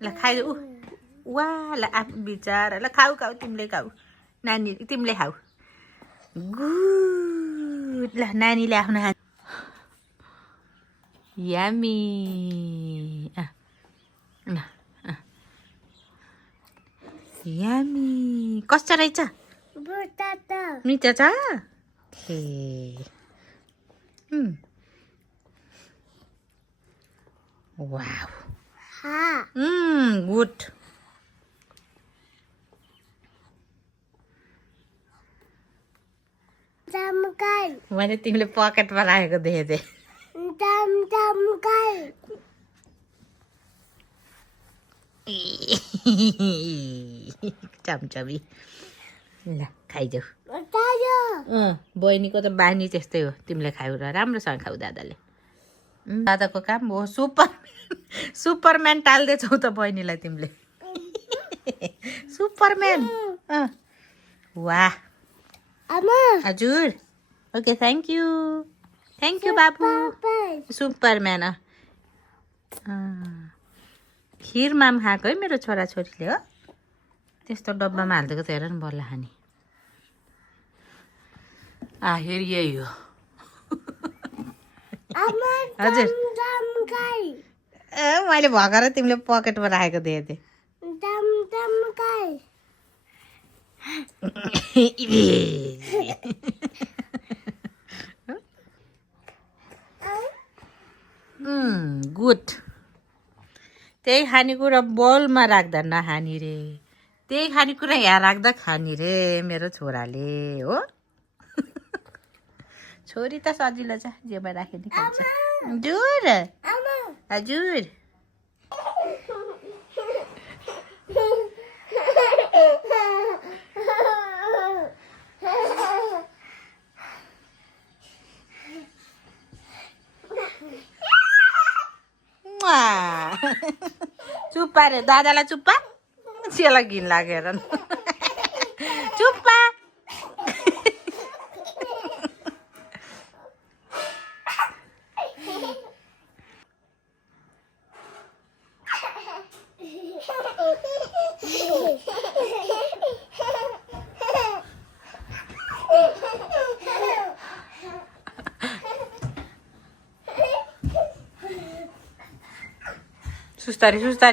ल खाइदेऊ वा ल आफू बिचार ल खाऊ खाऊ तिमीले खाऊ नानी तिमीले खाऊ गुड ल नानीले आफ्नो हात यम्मी यम्मी कस्तो रहेछ मिठो छ वाउ गुड मैले तिमीले पकेटमा राखेको देखेँ चम्चमी ल खाइदेऊ बहिनीको त बानी त्यस्तै हो तिमीले खाऊ र राम्रोसँग खाऊ दादाले दादाको काम हो सुपरम्यान टाल्दैछौ त बहिनीलाई तिमीले सुपरम्यान वाह हजुर ओके थ्याङ्क यू बाबु सुपरम्यान खिर माम खाएको है मेरो छोराछोरीले हो त्यस्तो डब्बामा हालिदिएको त हेर न बल्ल खाने हेर यही हो हजुर मैले भगर तिमीले पकेटमा राखेको देखेँ गुड त्यही खानेकुरा बोलमा राख्दा नखाने रे त्यही खानेकुरा यहाँ राख्दा खाने रे मेरो छोराले हो छोरी त सजिलो छ जेमा राखे नि खान्छ हजुर हजुर चुप्पा रे दादालाई चुप्पा सेला घिन लागेर चुप्पा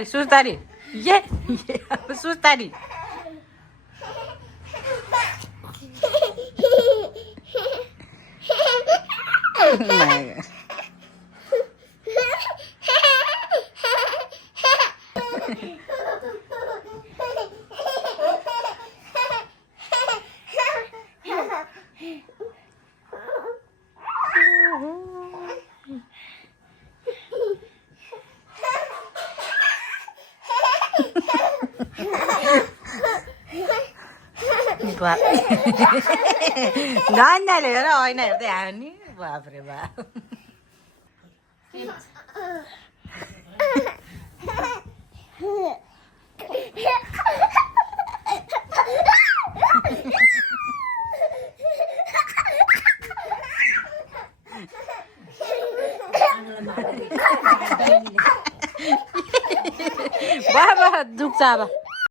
सुस्तारी ये सुस्तारी नानीले हेर होइन हेर्दै आयो नि बाफ्रे बाप बाबा दुख्छ अब